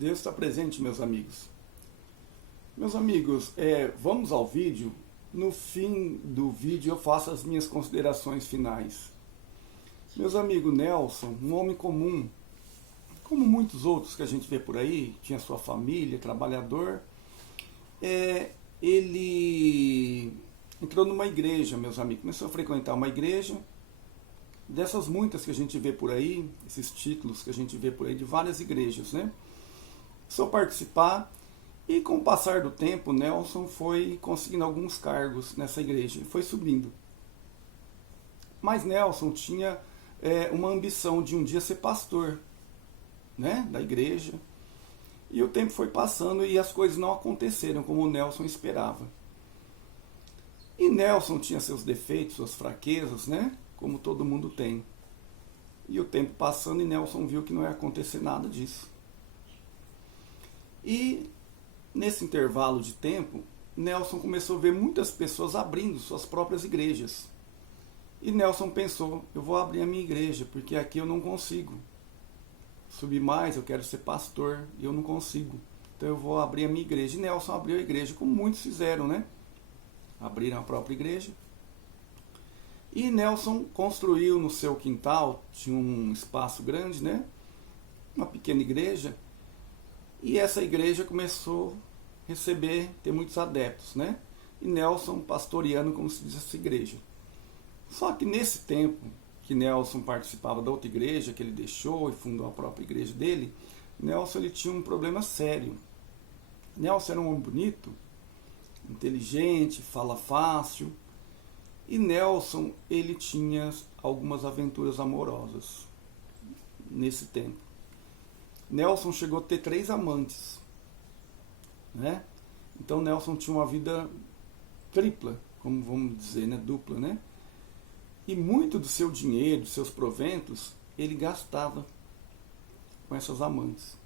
Deus está presente, meus amigos. Meus amigos, vamos ao vídeo. No fim do vídeo eu faço as minhas considerações finais. Meus amigos, Nelson, um homem comum, como muitos outros que a gente vê por aí, tinha sua família, trabalhador, ele entrou numa igreja, meus amigos, começou a frequentar uma igreja, dessas muitas que a gente vê por aí, esses títulos que a gente vê por aí de várias igrejas, né? Começou a participar e com o passar do tempo, Nelson foi conseguindo alguns cargos nessa igreja, foi subindo. Mas Nelson tinha uma ambição de um dia ser pastor, né, da igreja. E o tempo foi passando e as coisas não aconteceram como o Nelson esperava. E Nelson tinha seus defeitos, suas fraquezas, né, como todo mundo tem. E o tempo passando e Nelson viu que não ia acontecer nada disso. E nesse intervalo de tempo, Nelson começou a ver muitas pessoas abrindo suas próprias igrejas. E Nelson pensou, eu vou abrir a minha igreja, porque aqui eu não consigo subir mais, eu quero ser pastor, e eu não consigo. Então eu vou abrir a minha igreja. E Nelson abriu a igreja, como muitos fizeram, né? Abriram a própria igreja. E Nelson construiu no seu quintal, tinha um espaço grande, né? Uma pequena igreja. E essa igreja começou a ter muitos adeptos, né? E Nelson pastoreando, como se diz, essa igreja. Só que nesse tempo que Nelson participava da outra igreja, que ele deixou e fundou a própria igreja dele, Nelson ele tinha um problema sério. Nelson era um homem bonito, inteligente, fala fácil, e Nelson ele tinha algumas aventuras amorosas nesse tempo. Nelson chegou a ter 3 amantes, né? Então Nelson tinha uma vida tripla, como vamos dizer, né? Dupla, né? E muito do seu dinheiro, dos seus proventos, ele gastava com essas amantes.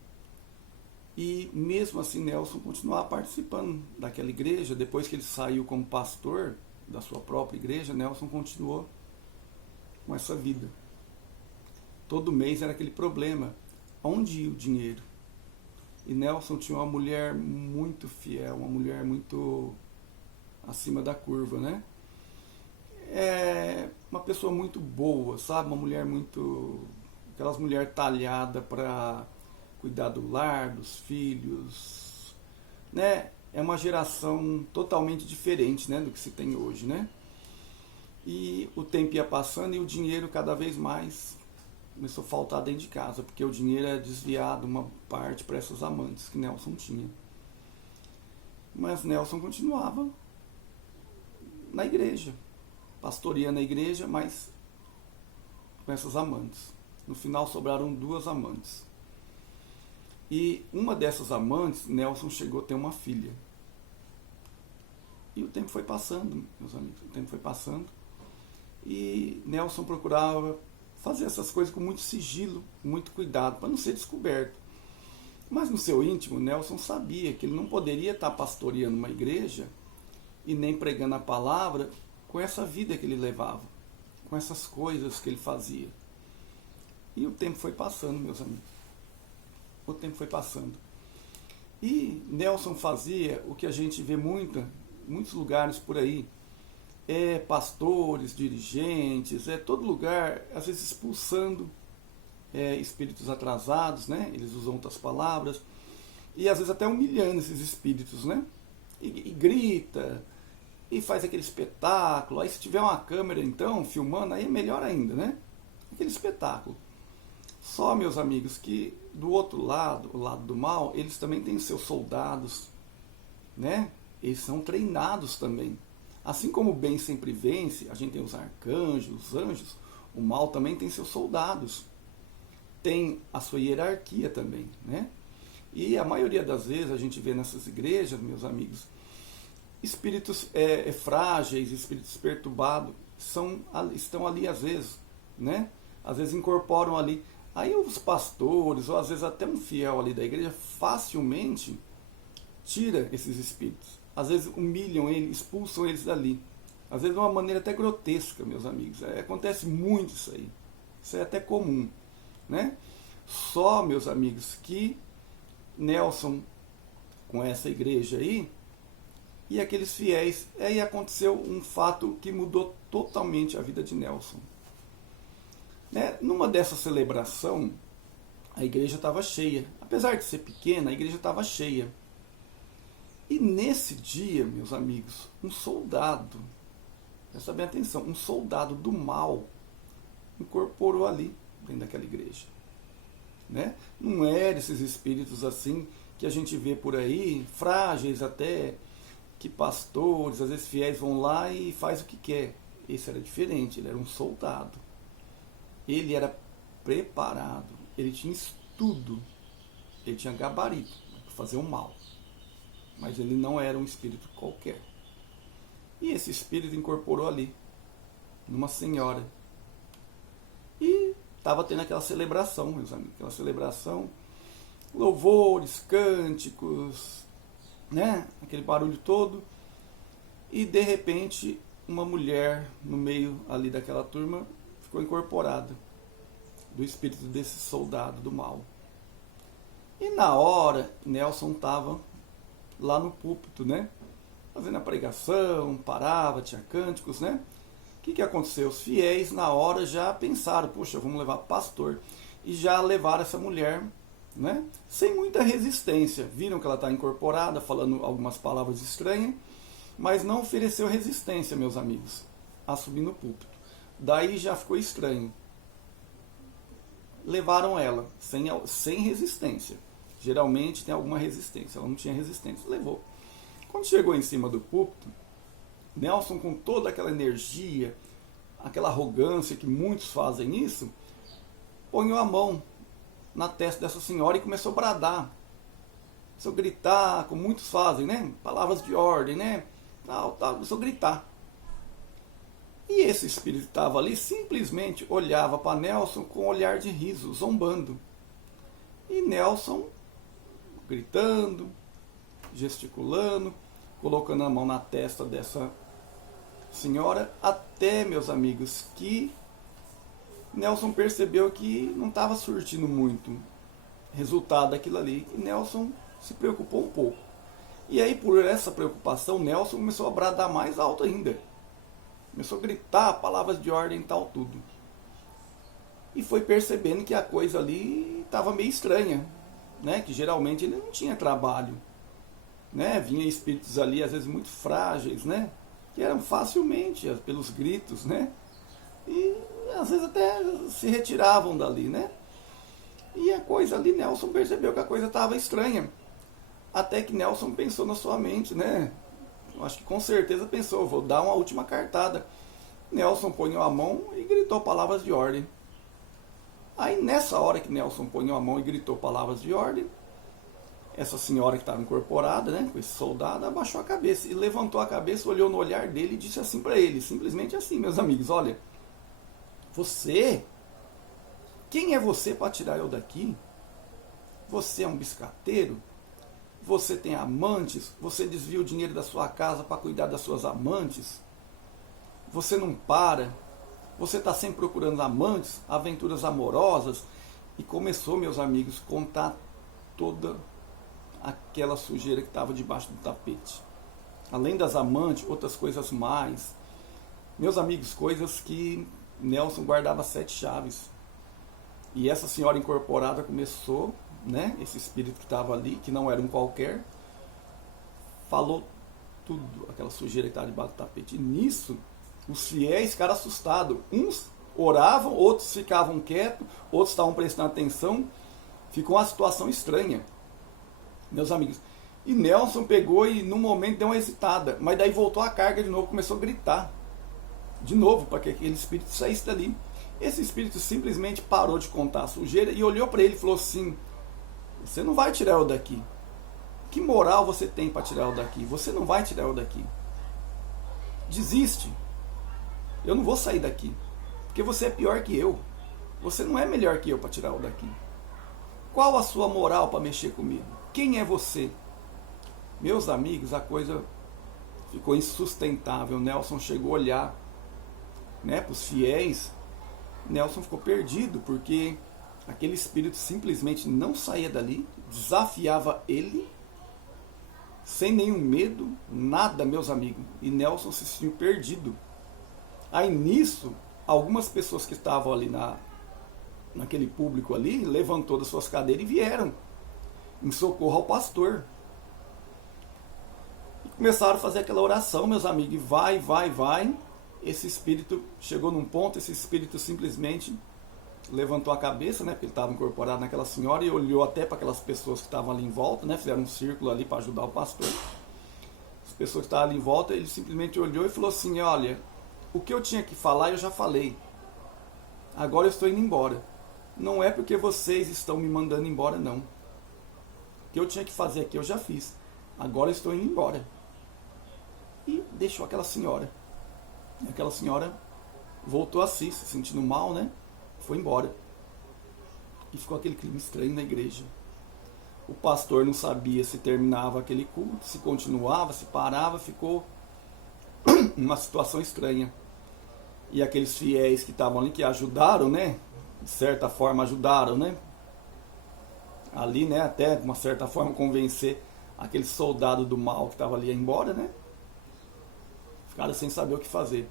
E mesmo assim Nelson continuava participando daquela igreja. Depois que ele saiu como pastor da sua própria igreja, Nelson continuou com essa vida. Todo mês era aquele problema. Onde ia o dinheiro? E Nelson tinha uma mulher muito fiel, uma mulher muito acima da curva, né? Uma pessoa muito boa, sabe? Uma mulher muito... aquelas mulheres talhadas para cuidar do lar, dos filhos, né? É uma geração totalmente diferente, né, do que se tem hoje, né? E o tempo ia passando e o dinheiro cada vez mais começou a faltar dentro de casa, porque o dinheiro é desviado uma parte para essas amantes que Nelson tinha. Mas Nelson continuava na igreja, pastoreando a igreja, mas com essas amantes. No final sobraram 2 amantes. E uma dessas amantes, Nelson chegou a ter uma filha. E o tempo foi passando, meus amigos, o tempo foi passando. E Nelson procurava fazer essas coisas com muito sigilo, com muito cuidado, para não ser descoberto. Mas no seu íntimo, Nelson sabia que ele não poderia estar pastoreando uma igreja e nem pregando a palavra com essa vida que ele levava, com essas coisas que ele fazia. E o tempo foi passando, meus amigos. O tempo foi passando. E Nelson fazia o que a gente vê muitos lugares por aí. Pastores, dirigentes, todo lugar, às vezes expulsando espíritos atrasados, né? Eles usam outras palavras. E às vezes até humilhando esses espíritos, né? E grita, e faz aquele espetáculo. Aí se tiver uma câmera então, filmando, aí é melhor ainda, né? Aquele espetáculo. Só, meus amigos, que do outro lado, o lado do mal, eles também têm seus soldados, né? Eles são treinados também. Assim como o bem sempre vence, a gente tem os arcanjos, os anjos, o mal também tem seus soldados. Tem a sua hierarquia também, né? E a maioria das vezes a gente vê nessas igrejas, meus amigos, espíritos frágeis, espíritos perturbados, estão ali às vezes, né? Às vezes incorporam ali. Aí os pastores, ou às vezes até um fiel ali da igreja, facilmente tira esses espíritos. Às vezes humilham eles, expulsam eles dali. Às vezes de uma maneira até grotesca, meus amigos. Acontece muito isso aí. Isso é até comum, né? Só, meus amigos, que Nelson com essa igreja aí, e aqueles fiéis. Aí aconteceu um fato que mudou totalmente a vida de Nelson. Né? Numa dessa celebração, a igreja estava cheia. Apesar de ser pequena, a igreja estava cheia. E nesse dia, meus amigos, um soldado, presta bem atenção, um soldado do mal incorporou ali, dentro daquela igreja. Né? Não eram esses espíritos assim que a gente vê por aí, frágeis até, que pastores, às vezes fiéis, vão lá e faz o que quer. Esse era diferente, ele era um soldado. Ele era preparado, ele tinha estudo, ele tinha gabarito para fazer o mal. Mas ele não era um espírito qualquer. E esse espírito incorporou ali, numa senhora. E estava tendo aquela celebração, meus amigos, aquela celebração, louvores, cânticos, né? Aquele barulho todo. E de repente, uma mulher no meio ali daquela turma ficou incorporada do espírito desse soldado do mal. E na hora, Nelson estava lá no púlpito, né? Fazendo a pregação, parava, tinha cânticos, né? O que aconteceu? Os fiéis, na hora, já pensaram, puxa, vamos levar pastor. E já levaram essa mulher, né? Sem muita resistência. Viram que ela está incorporada, falando algumas palavras estranhas, mas não ofereceu resistência, meus amigos, a subir no púlpito. Daí já ficou estranho. Levaram ela, sem resistência. Geralmente tem alguma resistência, ela não tinha resistência. Levou. Quando chegou em cima do púlpito, Nelson, com toda aquela energia, aquela arrogância que muitos fazem isso, ponhou a mão na testa dessa senhora e começou a bradar. Começou a gritar, como muitos fazem, né? Palavras de ordem, né? Tal, começou a gritar. E esse espírito que estava ali simplesmente olhava para Nelson com um olhar de riso, zombando. E Nelson gritando, gesticulando, colocando a mão na testa dessa senhora, até, meus amigos, que Nelson percebeu que não estava surtindo muito resultado daquilo ali. E Nelson se preocupou um pouco. E aí, por essa preocupação, Nelson começou a bradar mais alto ainda. Começou a gritar palavras de ordem e tal, tudo. E foi percebendo que a coisa ali estava meio estranha, né? Que geralmente ele não tinha trabalho, né? Vinha espíritos ali, às vezes muito frágeis, né? Que eram facilmente, pelos gritos, né? E às vezes até se retiravam dali, né? E a coisa ali, Nelson percebeu que a coisa estava estranha. Até que Nelson pensou na sua mente, né? Eu acho que com certeza pensou, vou dar uma última cartada. Nelson ponhou a mão e gritou palavras de ordem. Aí nessa hora que Nelson ponhou a mão e gritou palavras de ordem, essa senhora que estava incorporada, né, com esse soldado, abaixou a cabeça e levantou a cabeça, olhou no olhar dele e disse assim para ele, simplesmente assim, meus amigos, olha, você, quem é você para tirar eu daqui? Você é um biscateiro? Você tem amantes? Você desvia o dinheiro da sua casa para cuidar das suas amantes? Você não para? Você está sempre procurando amantes, aventuras amorosas? E começou, meus amigos, a contar toda aquela sujeira que estava debaixo do tapete. Além das amantes, outras coisas mais. Meus amigos, coisas que Nelson guardava 7 chaves. E essa senhora incorporada começou, né, esse espírito que estava ali, que não era um qualquer, falou tudo, aquela sujeira que estava debaixo do tapete. E nisso, os fiéis ficaram assustados. Uns oravam, outros ficavam quietos, outros estavam prestando atenção. Ficou uma situação estranha, meus amigos. E Nelson pegou e num momento deu uma hesitada, mas daí voltou a carga de novo, começou a gritar de novo para que aquele espírito saísse dali. Esse espírito simplesmente parou de contar a sujeira e olhou para ele e falou assim: você não vai tirar eu daqui. Que moral você tem para tirar eu daqui? Você não vai tirar eu daqui. Desiste. Eu não vou sair daqui, porque você é pior que eu. Você não é melhor que eu para tirar eu daqui. Qual a sua moral para mexer comigo? Quem é você? Meus amigos, a coisa ficou insustentável. Nelson chegou a olhar, né, para os fiéis. Nelson ficou perdido, porque Aquele espírito simplesmente não saía dali, desafiava ele, sem nenhum medo, nada, meus amigos. E Nelson se sentiu perdido. Aí nisso, algumas pessoas que estavam ali naquele público ali, levantou das suas cadeiras e vieram em socorro ao pastor. E começaram a fazer aquela oração, meus amigos, e vai, vai, vai. Esse espírito chegou num ponto, esse espírito simplesmente levantou a cabeça, né, porque ele estava incorporado naquela senhora, e olhou até para aquelas pessoas que estavam ali em volta, né, fizeram um círculo ali para ajudar o pastor. As pessoas que estavam ali em volta, ele simplesmente olhou e falou assim: olha, o que eu tinha que falar eu já falei, agora eu estou indo embora. Não é porque vocês estão me mandando embora, não. O que eu tinha que fazer aqui eu já fiz, agora eu estou indo embora. E deixou aquela senhora. E aquela senhora voltou a si, se sentindo mal, né? Foi embora. E ficou aquele clima estranho na igreja. O pastor não sabia se terminava aquele culto, se continuava, se parava, ficou uma situação estranha. E aqueles fiéis que estavam ali, que ajudaram, né? De certa forma ajudaram, né? Ali, né? Até de uma certa forma convencer aquele soldado do mal que estava ali a ir embora, né? Ficaram sem saber o que fazer.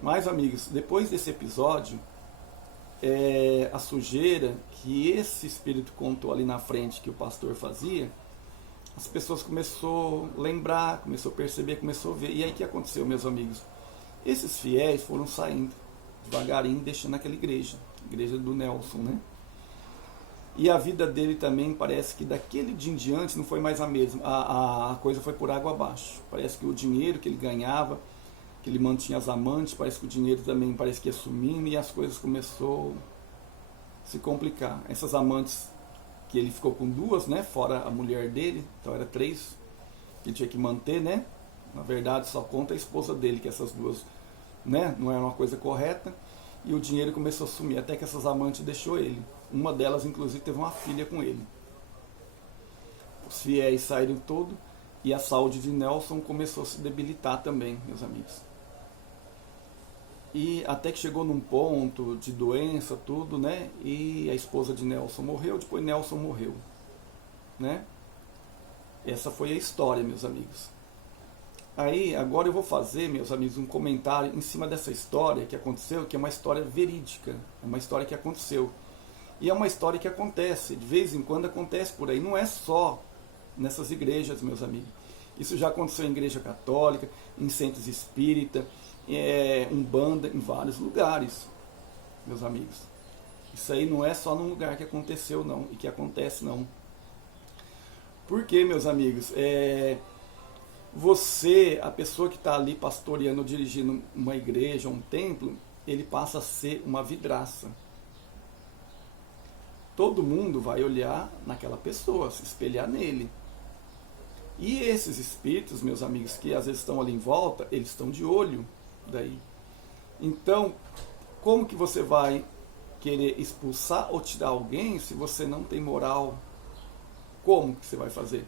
Mas, amigos, depois desse episódio, a sujeira que esse espírito contou ali na frente que o pastor fazia, as pessoas começaram a lembrar, começou a perceber, começou a ver. E aí o que aconteceu, meus amigos? Esses fiéis foram saindo devagarinho, deixando aquela igreja do Nelson, né? E a vida dele também parece que daquele dia em diante não foi mais a mesma. A coisa foi por água abaixo. Parece que o dinheiro que ele ganhava, que ele mantinha as amantes, parece que o dinheiro também parece que ia sumindo, e as coisas começaram a se complicar. Essas amantes, que ele ficou com duas, né, fora a mulher dele, então era 3 que ele tinha que manter, né? Na verdade só conta a esposa dele, que essas duas, né, não era uma coisa correta, e o dinheiro começou a sumir, até que essas amantes deixou ele. Uma delas inclusive teve uma filha com ele. Os fiéis saíram todo, e a saúde de Nelson começou a se debilitar também, meus amigos. E até que chegou num ponto de doença, tudo, né? E a esposa de Nelson morreu, depois Nelson morreu, né? Essa foi a história, meus amigos. Aí, agora eu vou fazer, meus amigos, um comentário em cima dessa história que aconteceu, que é uma história verídica, é uma história que aconteceu. E é uma história que acontece, de vez em quando acontece por aí, não é só nessas igrejas, meus amigos. Isso já aconteceu em igreja católica, em centros espírita, Umbanda, em vários lugares, meus amigos. Isso aí não é só num lugar que aconteceu, não, e que acontece, não. Porque, meus amigos, você, a pessoa que está ali pastoreando ou dirigindo uma igreja, um templo, ele passa a ser uma vidraça. Todo mundo vai olhar naquela pessoa, se espelhar nele. E esses espíritos, meus amigos, que às vezes estão ali em volta, eles estão de olho daí. Então, como que você vai querer expulsar ou tirar alguém se você não tem moral? Como que você vai fazer?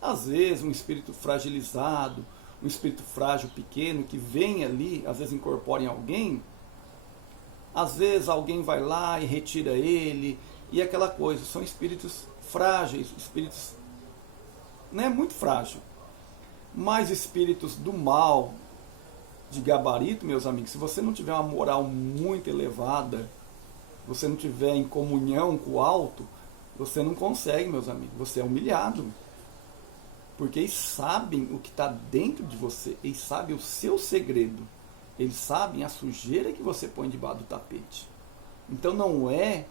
Às vezes um espírito fragilizado, um espírito frágil pequeno que vem ali, às vezes incorpora em alguém, às vezes alguém vai lá e retira ele, e aquela coisa, são espíritos frágeis, espíritos, né, muito frágil. Mas espíritos do mal, de gabarito, meus amigos, se você não tiver uma moral muito elevada, você não tiver em comunhão com o alto, você não consegue, meus amigos, você é humilhado. Porque eles sabem o que está dentro de você, eles sabem o seu segredo, eles sabem a sujeira que você põe debaixo do tapete. Então não é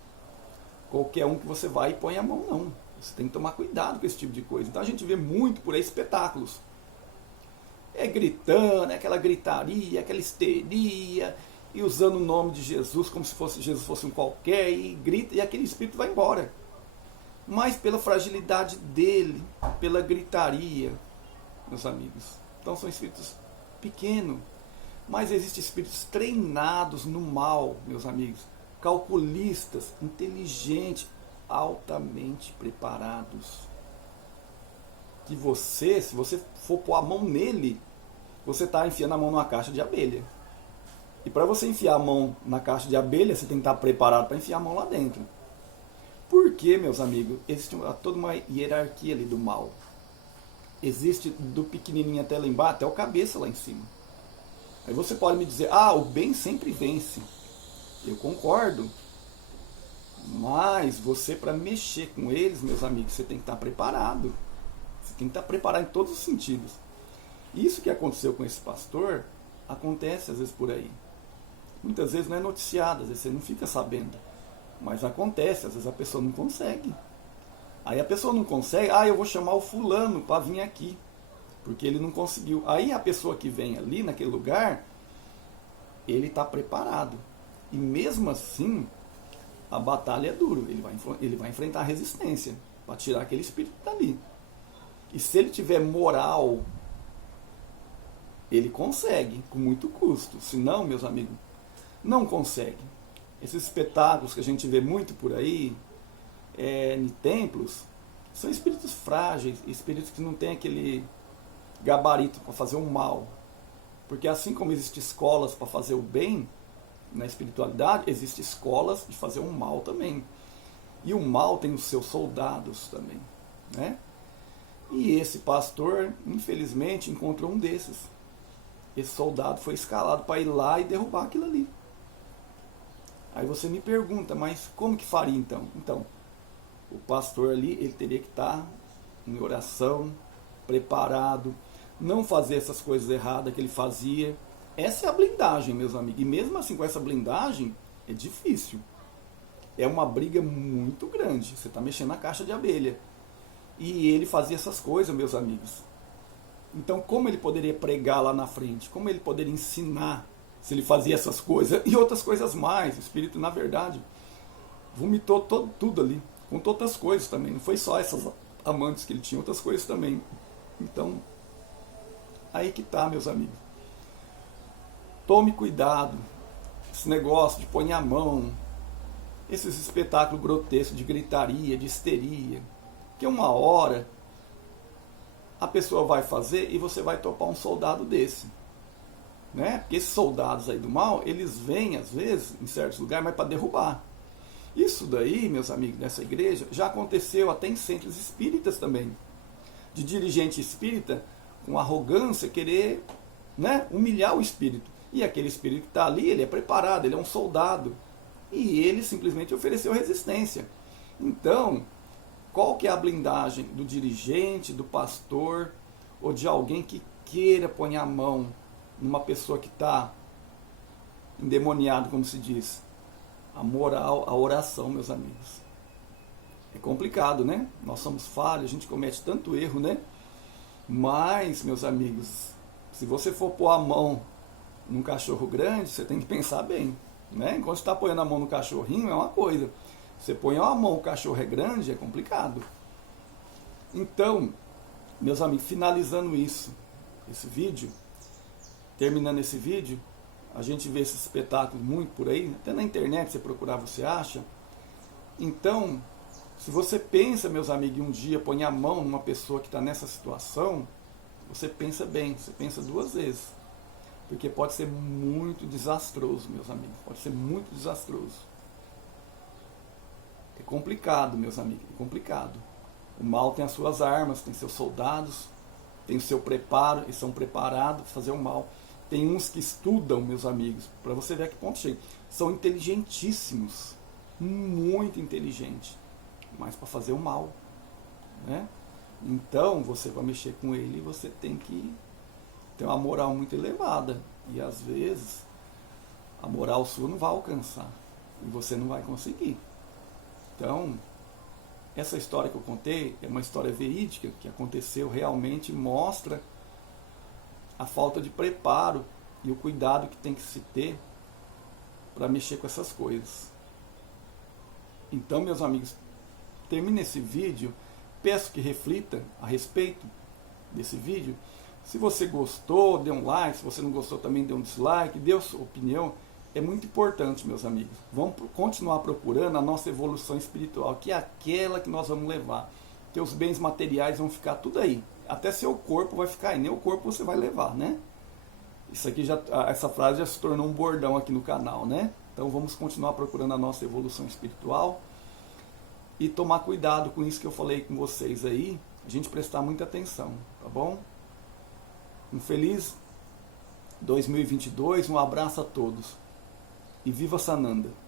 qualquer um que você vai e põe a mão, não. Você tem que tomar cuidado com esse tipo de coisa. Então a gente vê muito por aí espetáculos. Gritando, aquela gritaria, aquela histeria, e usando o nome de Jesus como se Jesus fosse um qualquer, e grita, e aquele espírito vai embora. Mas pela fragilidade dele, pela gritaria, meus amigos. Então são espíritos pequenos, mas existem espíritos treinados no mal, meus amigos, calculistas, inteligentes, altamente preparados. Que você, se você for pôr a mão nele, você está enfiando a mão numa caixa de abelha. E para você enfiar a mão na caixa de abelha, você tem que estar preparado para enfiar a mão lá dentro. Porque, meus amigos, existe toda uma hierarquia ali do mal. Existe do pequenininho até lá embaixo, até o cabeça lá em cima. Aí você pode me dizer, o bem sempre vence. Eu concordo. Mas você, para mexer com eles, meus amigos, você tem que estar preparado. Você tem que estar preparado em todos os sentidos. Isso que aconteceu com esse pastor, acontece às vezes por aí. Muitas vezes não é noticiado, às vezes você não fica sabendo. Mas acontece, às vezes a pessoa não consegue. Aí a pessoa não consegue, eu vou chamar o fulano para vir aqui, porque ele não conseguiu. Aí a pessoa que vem ali naquele lugar, ele está preparado. E mesmo assim, a batalha é dura. Ele vai enfrentar a resistência para tirar aquele espírito dali. E se ele tiver moral, ele consegue, com muito custo. Se não, meus amigos, não consegue. Esses espetáculos que a gente vê muito por aí, em templos, são espíritos frágeis, espíritos que não têm aquele gabarito para fazer o mal. Porque assim como existem escolas para fazer o bem na espiritualidade, existem escolas de fazer o mal também. E o mal tem os seus soldados também, né? E esse pastor, infelizmente, encontrou um desses. Esse soldado foi escalado para ir lá e derrubar aquilo ali. Aí você me pergunta, mas como que faria então? Então, o pastor ali, ele teria que estar em oração, preparado, não fazer essas coisas erradas que ele fazia. Essa é a blindagem, meus amigos. E mesmo assim, com essa blindagem, é difícil. É uma briga muito grande. Você está mexendo na caixa de abelha. E ele fazia essas coisas, meus amigos. Então, como ele poderia pregar lá na frente? Como ele poderia ensinar se ele fazia essas coisas? E outras coisas mais. O Espírito, na verdade, vomitou tudo ali. Contou outras coisas também. Não foi só essas amantes que ele tinha, outras coisas também. Então, aí que tá, meus amigos. Tome cuidado. Esse negócio de pôr a mão, esses espetáculos grotescos de gritaria, de histeria, que uma hora a pessoa vai fazer e você vai topar um soldado desse, né? Porque esses soldados aí do mal, eles vêm às vezes em certos lugares, mas para derrubar. Isso daí, meus amigos, nessa igreja, já aconteceu até em centros espíritas também, de dirigente espírita com arrogância querer, né, humilhar o espírito. E aquele espírito que está ali, ele é preparado, ele é um soldado. E ele simplesmente ofereceu resistência. Então, qual que é a blindagem do dirigente, do pastor, ou de alguém que queira pôr a mão numa pessoa que está endemoniado, como se diz? A moral, a oração, meus amigos. É complicado, né? Nós somos falhos, a gente comete tanto erro, né? Mas, meus amigos, se você for pôr a mão num cachorro grande, você tem que pensar bem, né? Enquanto você está apoiando a mão no cachorrinho, é uma coisa. Você põe a mão, o cachorro é grande, é complicado. Então, meus amigos, finalizando esse vídeo, terminando esse vídeo, a gente vê esses espetáculos muito por aí, até na internet, você procurar, você acha. Então, se você pensa, meus amigos, um dia põe a mão numa pessoa que está nessa situação, você pensa bem, você pensa duas vezes. Porque pode ser muito desastroso, meus amigos, pode ser muito desastroso. É complicado, meus amigos, é complicado. O mal tem as suas armas, tem seus soldados, tem o seu preparo, eles são preparados para fazer o mal. Tem uns que estudam, meus amigos, para você ver a que ponto chega. São inteligentíssimos, muito inteligentes, mas para fazer o mal, né? Então, você vai mexer com ele, você tem que ter uma moral muito elevada. E às vezes, a moral sua não vai alcançar. E você não vai conseguir. Então, essa história que eu contei é uma história verídica que aconteceu realmente, mostra a falta de preparo e o cuidado que tem que se ter para mexer com essas coisas. Então, meus amigos, termine esse vídeo. Peço que reflita a respeito desse vídeo. Se você gostou, dê um like. Se você não gostou, também dê um dislike. Dê a sua opinião. É muito importante, meus amigos. Vamos continuar procurando a nossa evolução espiritual, que é aquela que nós vamos levar. Que os bens materiais vão ficar tudo aí. Até seu corpo vai ficar aí. Nem o corpo você vai levar, né? Isso aqui essa frase já se tornou um bordão aqui no canal, né? Então vamos continuar procurando a nossa evolução espiritual. e tomar cuidado com isso que eu falei com vocês aí, a gente prestar muita atenção, tá bom? Um feliz 2022, um abraço a todos e viva Sananda!